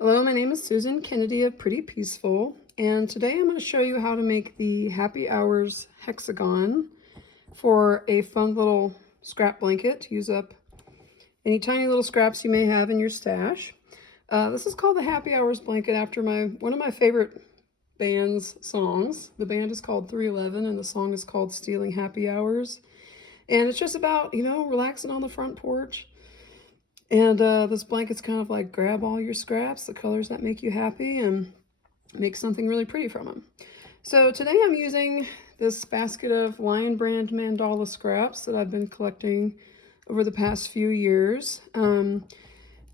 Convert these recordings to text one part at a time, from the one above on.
Hello, my name is Susan Kennedy of Pretty Peaceful, and today I'm going to show you how to make the Happy Hours Hexagon for a fun little scrap blanket to use up any tiny little scraps you may have in your stash. This is called the Happy Hours blanket after one of my favorite band's songs. The band is called 311 and the song is called Stealing Happy Hours. And it's just about, relaxing on the front porch. And this blanket's kind of like grab all your scraps, the colors that make you happy, and make something really pretty from them. So today I'm using this basket of Lion Brand Mandala scraps that I've been collecting over the past few years.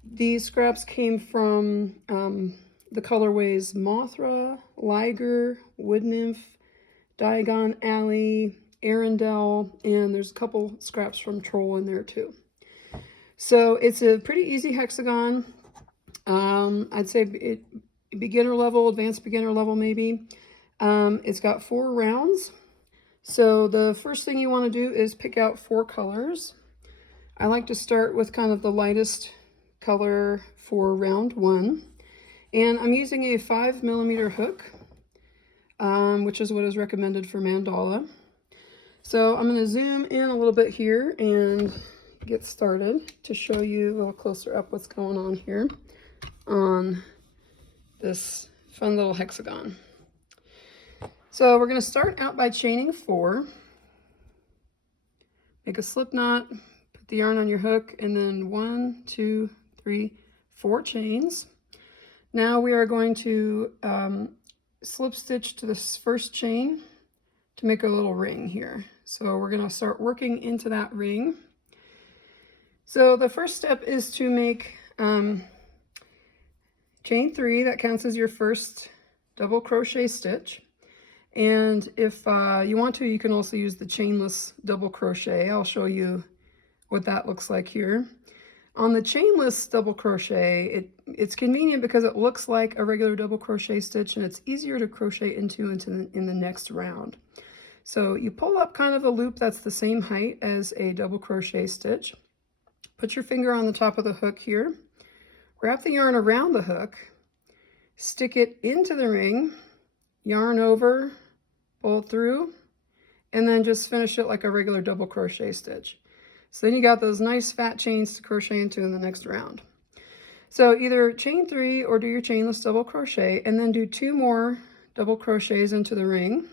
These scraps came from the colorways Mothra, Liger, Wood Nymph, Diagon Alley, Arendelle, and there's a couple scraps from Troll in there too. So it's a pretty easy hexagon. I'd say beginner level, advanced beginner level maybe. It's got 4 rounds. So the first thing you want to do is pick out 4 colors. I like to start with kind of the lightest color for round 1. And I'm using a 5mm hook, which is what is recommended for mandala. So I'm going to zoom in a little bit here and get started to show you a little closer up what's going on here on this fun little hexagon. So we're going to start out by chaining 4. Make a slip knot, put the yarn on your hook, and then 1, 2, 3, 4 chains. Now we are going to slip stitch to this first chain to make a little ring here. So we're going to start working into that ring. So the first step is to make chain 3. That counts as your first double crochet stitch. And if you want to, you can also use the chainless double crochet. I'll show you what that looks like here. On the chainless double crochet, it's convenient because it looks like a regular double crochet stitch and it's easier to crochet in the next round. So you pull up kind of a loop that's the same height as a double crochet stitch. Put your finger on the top of the hook here, wrap the yarn around the hook, stick it into the ring, yarn over, pull it through, and then just finish it like a regular double crochet stitch. So then you got those nice fat chains to crochet into in the next round. So either chain 3 or do your chainless double crochet and then do 2 more double crochets into the ring.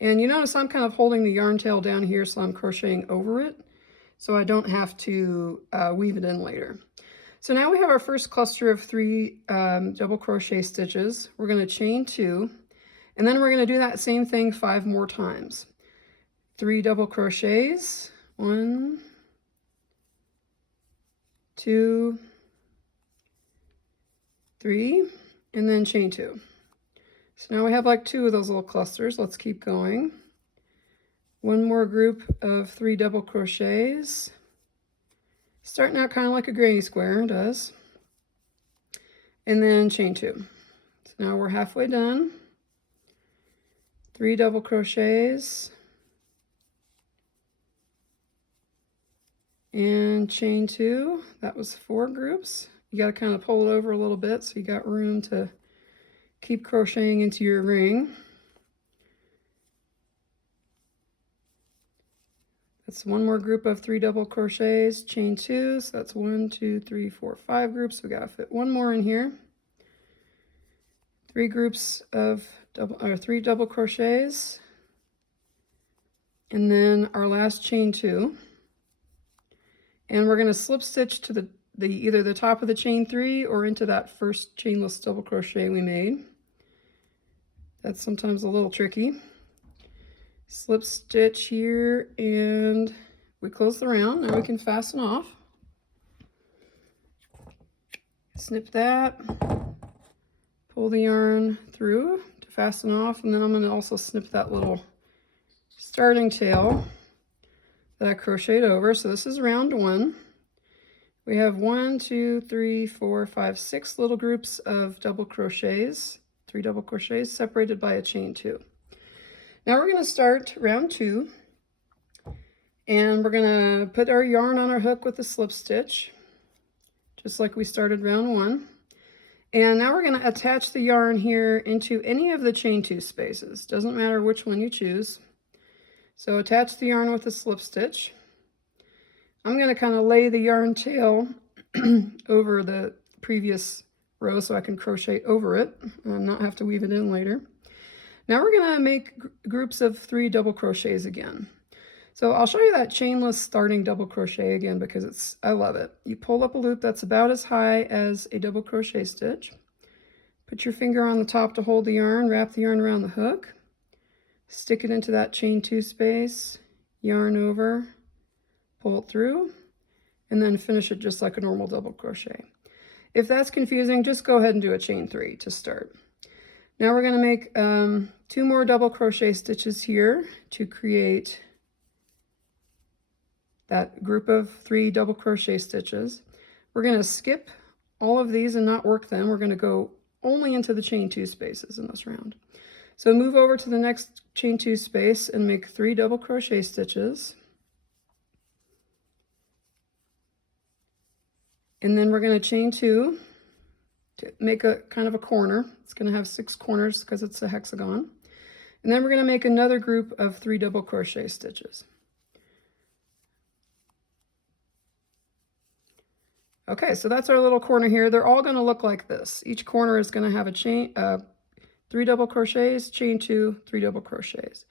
And you notice I'm kind of holding the yarn tail down here, so I'm crocheting over it, so I don't have to weave it in later. So now we have our first cluster of 3 double crochet stitches. We're going to chain 2, and then we're going to do that same thing 5 more times. 3 double crochets, 1, 2, 3, and then chain 2. So now we have like 2 of those little clusters. Let's keep going. 1 more group of 3 double crochets. Starting out kind of like a granny square does. And then chain 2. So now we're halfway done. 3 double crochets. And chain 2. That was 4 groups. You got to kind of pull it over a little bit so you got room to keep crocheting into your ring. That's 1 more group of 3 double crochets, chain 2, so that's 1, 2, 3, 4, 5 groups. We gotta fit 1 more in here. 3 groups of 3 double crochets, and then our last chain 2. And we're gonna slip stitch to either the top of the chain 3 or into that first chainless double crochet we made. That's sometimes a little tricky. Slip stitch here and we close the round. Now we can fasten off. Snip that, pull the yarn through to fasten off, and then I'm going to also snip that little starting tail that I crocheted over. So this is round 1. We have 1, 2, 3, 4, 5, 6 little groups of double crochets. 3 double crochets separated by a chain 2. Now we're going to start round 2, and we're going to put our yarn on our hook with a slip stitch. just like we started round 1. And now we're going to attach the yarn here into any of the chain 2 spaces. Doesn't matter which one you choose. So attach the yarn with a slip stitch. I'm going to kind of lay the yarn tail over the previous row so I can crochet over it and not have to weave it in later. Now we're going to make groups of 3 double crochets again. So I'll show you that chainless starting double crochet again because I love it. You pull up a loop that's about as high as a double crochet stitch. Put your finger on the top to hold the yarn, wrap the yarn around the hook, stick it into that chain 2 space, yarn over, pull it through, and then finish it just like a normal double crochet. If that's confusing, just go ahead and do a chain 3 to start. Now we're going to make 2 more double crochet stitches here to create that group of 3 double crochet stitches. We're going to skip all of these and not work them. We're going to go only into the chain 2 spaces in this round. So move over to the next chain 2 space and make 3 double crochet stitches. And then we're going to chain 2 to make a kind of a corner. It's going to have 6 corners because it's a hexagon. And then we're going to make another group of 3 double crochet stitches. Okay, so that's our little corner here. They're all going to look like this. Each corner is going to have a 3 double crochets, chain 2, 3 double crochets.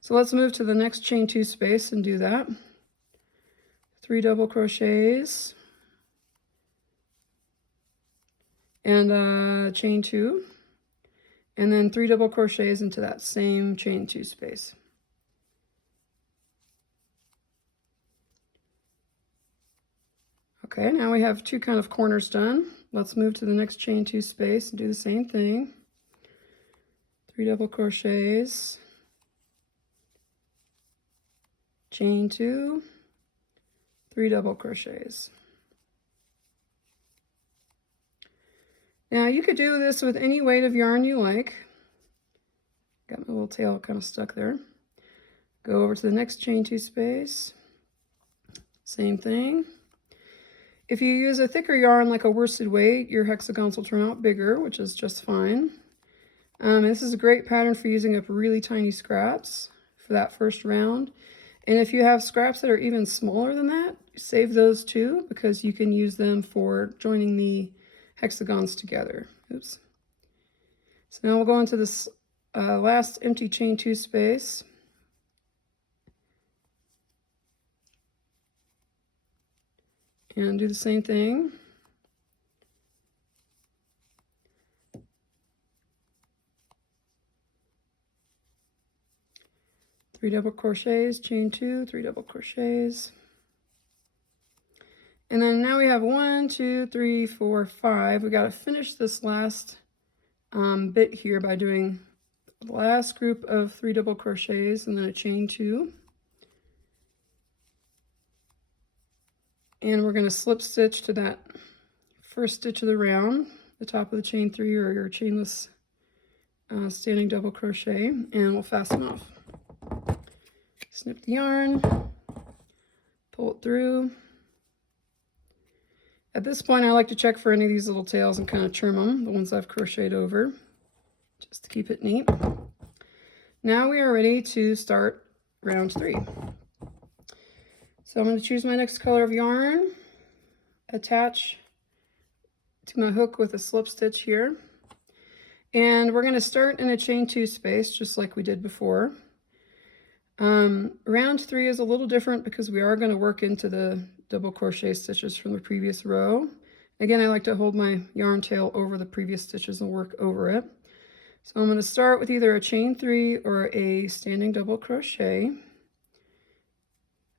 So let's move to the next chain 2 space and do that. 3 double crochets and chain 2, and then 3 double crochets into that same chain 2 space. Okay, now we have 2 kind of corners done. Let's move to the next chain 2 space and do the same thing. 3 double crochets, chain 2, 3 double crochets. Now you could do this with any weight of yarn you like. Got my little tail kind of stuck there. Go over to the next chain 2 space. Same thing. If you use a thicker yarn like a worsted weight, your hexagons will turn out bigger, which is just fine. This is a great pattern for using up really tiny scraps for that first round. And if you have scraps that are even smaller than that, save those too, because you can use them for joining the hexagons together. Oops. So now we'll go into this last empty chain 2 space. And do the same thing. Three double crochets, chain 2, 3 double crochets. And then now we have 1, 2, 3, 4, 5. We got to finish this last bit here by doing the last group of 3 double crochets and then a chain 2. And we're going to slip stitch to that first stitch of the round, the top of the chain 3 or your chainless standing double crochet, and we'll fasten off. Snip the yarn, pull it through. At this point, I like to check for any of these little tails and kind of trim them, the ones I've crocheted over, just to keep it neat. Now we are ready to start round 3. So I'm going to choose my next color of yarn, attach to my hook with a slip stitch here, and we're going to start in a chain 2 space just like we did before. Round 3 is a little different because we are going to work into the double crochet stitches from the previous row. Again, I like to hold my yarn tail over the previous stitches and work over it. So I'm going to start with either a chain 3 or a standing double crochet.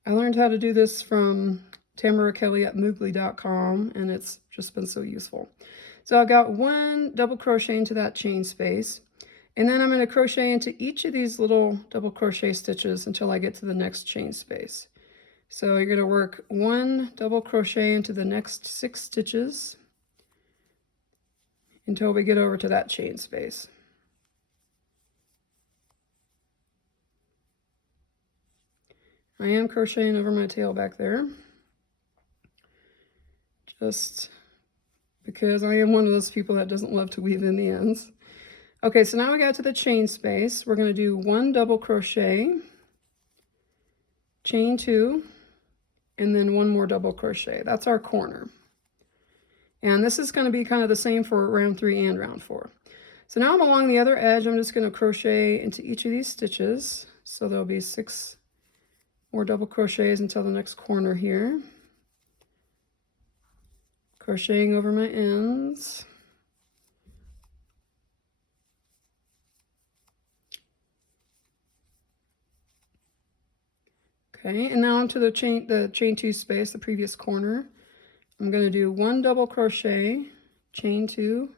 I learned how to do this from Tamara Kelly at Moogly.com, and it's just been so useful. So I've got 1 double crochet into that chain space, and then I'm going to crochet into each of these little double crochet stitches until I get to the next chain space. So you're going to work 1 double crochet into the next 6 stitches until we get over to that chain space. I am crocheting over my tail back there, just because I am one of those people that doesn't love to weave in the ends. Okay, so now we got to the chain space. We're going to do 1 double crochet, chain 2, and then 1 more double crochet. That's our corner. And this is going to be kind of the same for round 3 and round 4. So now I'm along the other edge. I'm just going to crochet into each of these stitches. So there'll be 6 more double crochets until the next corner here. Crocheting over my ends. Okay, and now onto the chain 2 space, the previous corner. I'm going to do 1 double crochet, chain 2,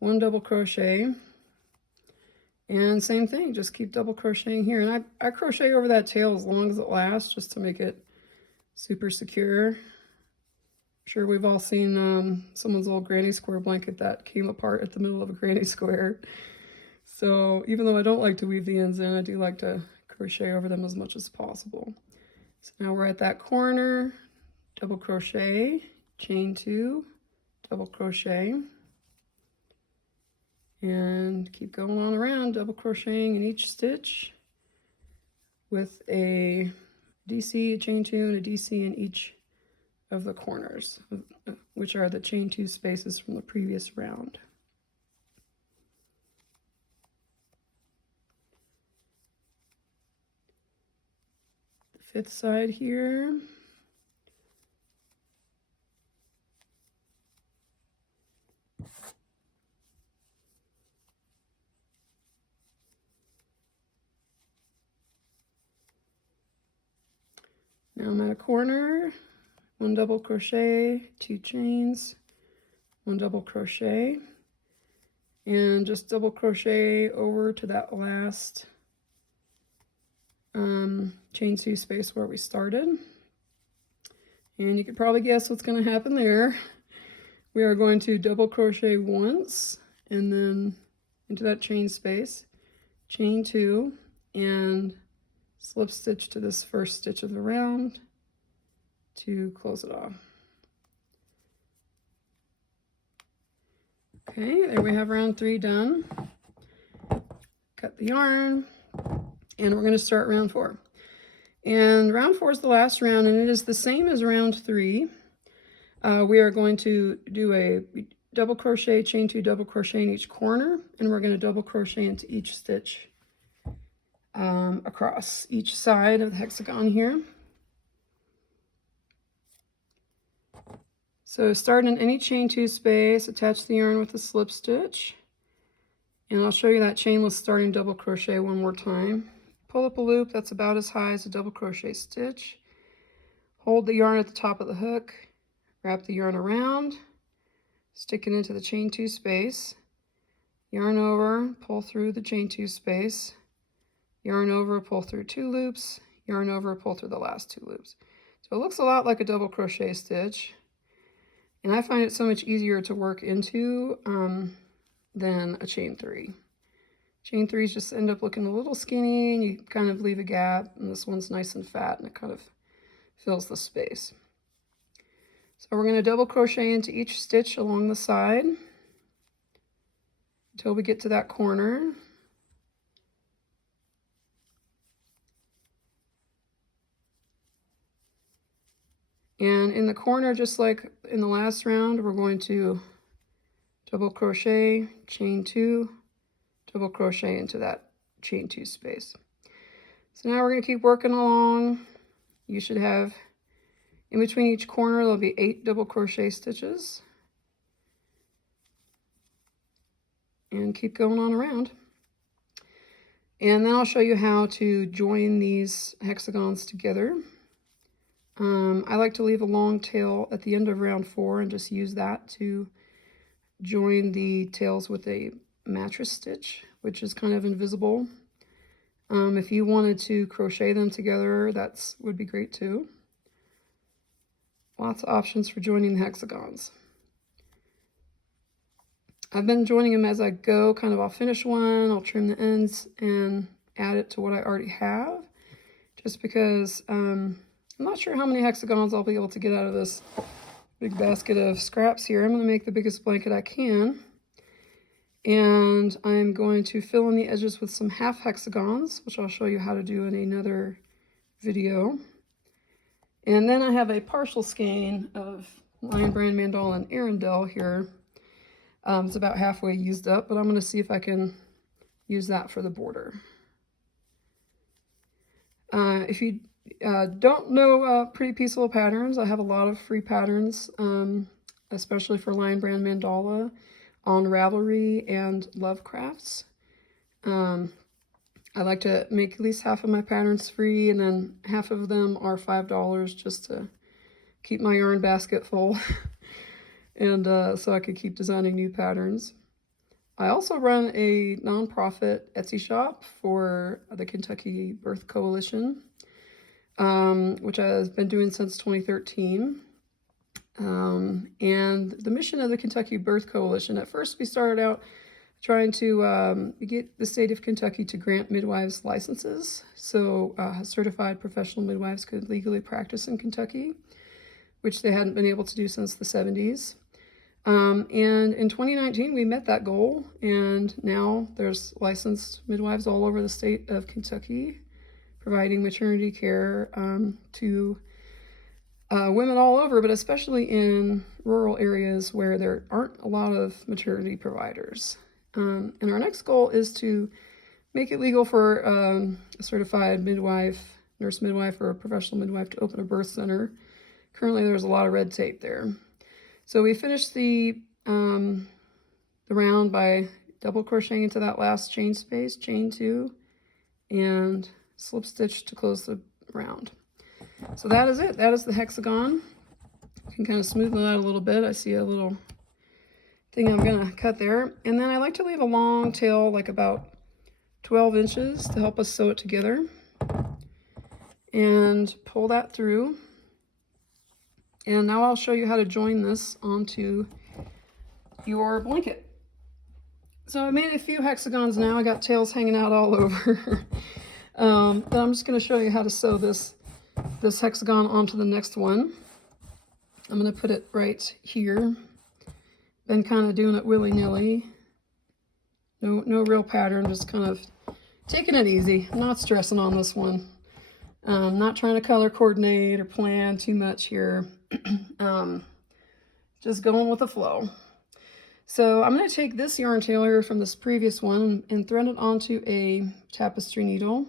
1 double crochet, and same thing, just keep double crocheting here. And I crochet over that tail as long as it lasts, just to make it super secure. I'm sure we've all seen someone's old granny square blanket that came apart at the middle of a granny square. So even though I don't like to weave the ends in, I do like to crochet over them as much as possible. So now we're at that corner, double crochet, chain 2, double crochet, and keep going on around, double crocheting in each stitch with a DC, a chain 2, and a DC in each of the corners, which are the chain 2 spaces from the previous round. The 5th side here. Now I'm at a corner, 1 double crochet, 2 chains, 1 double crochet, and just double crochet over to that last chain 2 space where we started. And you could probably guess what's going to happen there. We are going to double crochet once and then into that chain space, chain 2, and slip stitch to this first stitch of the round to close it off. Okay, there we have round 3 done. Cut the yarn, and we're going to start round 4. And round 4 is the last round, and it is the same as round 3. We are going to do a double crochet, chain 2, double crochet in each corner, and we're going to double crochet into each stitch across each side of the hexagon here. So start in any chain 2 space, attach the yarn with a slip stitch, and I'll show you that chainless starting double crochet one more time. Pull up a loop that's about as high as a double crochet stitch. Hold the yarn at the top of the hook, wrap the yarn around, stick it into the chain 2 space, yarn over, pull through the chain 2 space, yarn over, pull through 2 loops, yarn over, pull through the last 2 loops. So it looks a lot like a double crochet stitch, and I find it so much easier to work into than a chain 3. Chain 3s just end up looking a little skinny, and you kind of leave a gap, and this one's nice and fat, and it kind of fills the space. So we're going to double crochet into each stitch along the side until we get to that corner. And in the corner, just like in the last round, we're going to double crochet, chain 2, double crochet into that chain 2 space. So now we're going to keep working along. You should have, in between each corner, there'll be 8 double crochet stitches. And keep going on around. And then I'll show you how to join these hexagons together. I like to leave a long tail at the end of round 4 and just use that to join the tails with a mattress stitch, which is kind of invisible. If you wanted to crochet them together, that would be great too. Lots of options for joining the hexagons. I've been joining them as I go. Kind of, I'll finish one, I'll trim the ends and add it to what I already have, just because I'm not sure how many hexagons I'll be able to get out of this big basket of scraps here. I'm going to make the biggest blanket I can. And I'm going to fill in the edges with some half hexagons, which I'll show you how to do in another video. And then I have a partial skein of Lion Brand Mandala and Arendelle here. It's about halfway used up, but I'm going to see if I can use that for the border. If you don't know Pretty Peaceful patterns, I have a lot of free patterns, especially for Lion Brand Mandala on Ravelry and Lovecrafts. I like to make at least half of my patterns free, and then half of them are $5 just to keep my yarn basket full and so I could keep designing new patterns. I also run a nonprofit Etsy shop for the Kentucky Birth Coalition, which I've been doing since 2013. And the mission of the Kentucky Birth Coalition, at first we started out trying to get the state of Kentucky to grant midwives licenses so certified professional midwives could legally practice in Kentucky, which they hadn't been able to do since the 70s. And in 2019 we met that goal, and now there's licensed midwives all over the state of Kentucky providing maternity care to women all over, but especially in rural areas where there aren't a lot of maternity providers. And our next goal is to make it legal for a certified midwife, nurse midwife, or a professional midwife to open a birth center. Currently there's a lot of red tape there. So we finished the round by double crocheting into that last chain space, chain 2, and slip stitch to close the round. So that is it. That is the hexagon. You can kind of smoothen it out a little bit. I see a little thing I'm going to cut there. And then I like to leave a long tail, like about 12 inches, to help us sew it together. And pull that through. And now I'll show you how to join this onto your blanket. So I made a few hexagons now. I got tails hanging out all over. But I'm just going to show you how to sew this hexagon onto the next one. I'm going to put it right here. Been kind of doing it willy-nilly. No real pattern, just kind of taking it easy. I'm not stressing on this one. Not trying to color coordinate or plan too much here. Just going with the flow. So I'm going to take this yarn tail here from this previous one and thread it onto a tapestry needle.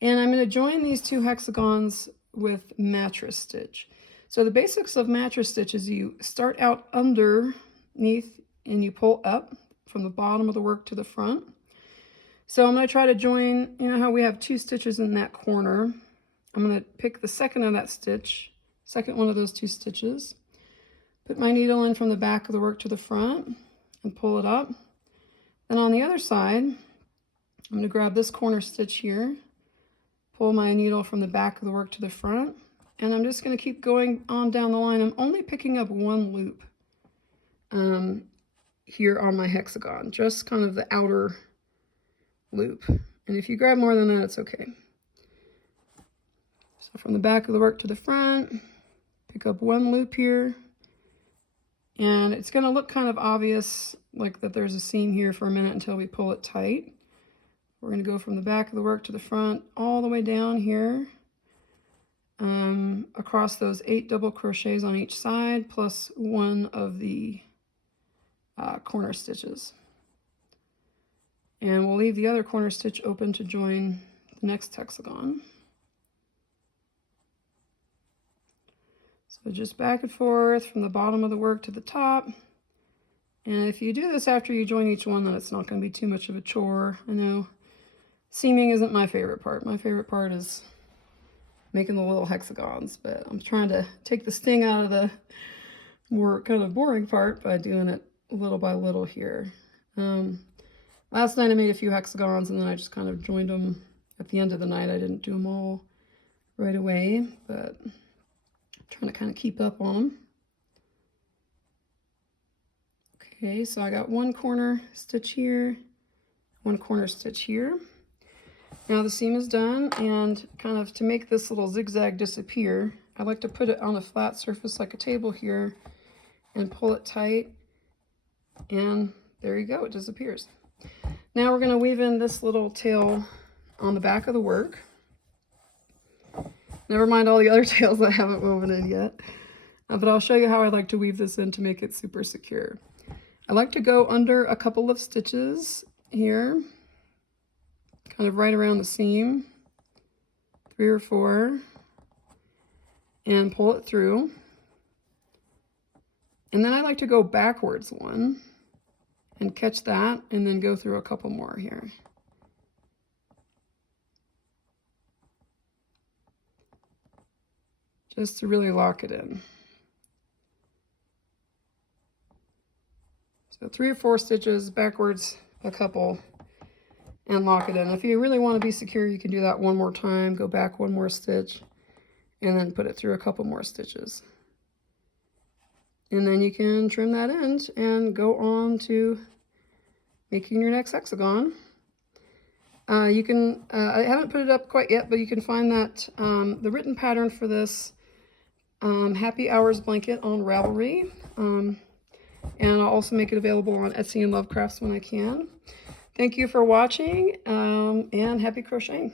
And I'm going to join these two hexagons with mattress stitch. So the basics of mattress stitch is you start out underneath and you pull up from the bottom of the work to the front. So I'm going to try to join, you know how we have 2 stitches in that corner. I'm going to pick the second of that stitch, second one of those 2 stitches, put my needle in from the back of the work to the front and pull it up. Then on the other side, I'm going to grab this corner stitch here, pull my needle from the back of the work to the front, and I'm just going to keep going on down the line. I'm only picking up 1 loop here on my hexagon, just kind of the outer loop. And if you grab more than that, it's okay. So from the back of the work to the front, pick up 1 loop here. And it's going to look kind of obvious, like that there's a seam here for a minute until we pull it tight. We're going to go from the back of the work to the front, all the way down here, across those 8 double crochets on each side, plus 1 of the corner stitches. And we'll leave the other corner stitch open to join the next hexagon. So just back and forth from the bottom of the work to the top. And if you do this after you join each one, then it's not going to be too much of a chore. I know seaming isn't my favorite part. My favorite part is making the little hexagons, but I'm trying to take the sting out of the more kind of boring part by doing it little by little here. Last night I made a few hexagons and then I just kind of joined them at the end of the night. I didn't do them all right away, but I'm trying to kind of keep up on them. Okay, so I got 1 corner stitch here, 1 corner stitch here. Now the seam is done, and kind of to make this little zigzag disappear, I like to put it on a flat surface like a table here and pull it tight, and there you go, it disappears. Now we're going to weave in this little tail on the back of the work. Never mind all the other tails I haven't woven in yet. But I'll show you how I like to weave this in to make it super secure. I like to go under a couple of stitches here, kind of right around the seam, 3 or 4, and pull it through. And then I like to go backwards 1 and catch that, and then go through a couple more here. Just to really lock it in. So 3 or 4 stitches, backwards a couple, and lock it in. If you really want to be secure, you can do that 1 more time, go back 1 more stitch, and then put it through a couple more stitches. And then you can trim that end and go on to making your next hexagon. You can, I haven't put it up quite yet, but you can find that the written pattern for this Happy Hours blanket on Ravelry. And I'll also make it available on Etsy and Lovecrafts when I can. Thank you for watching, and happy crocheting.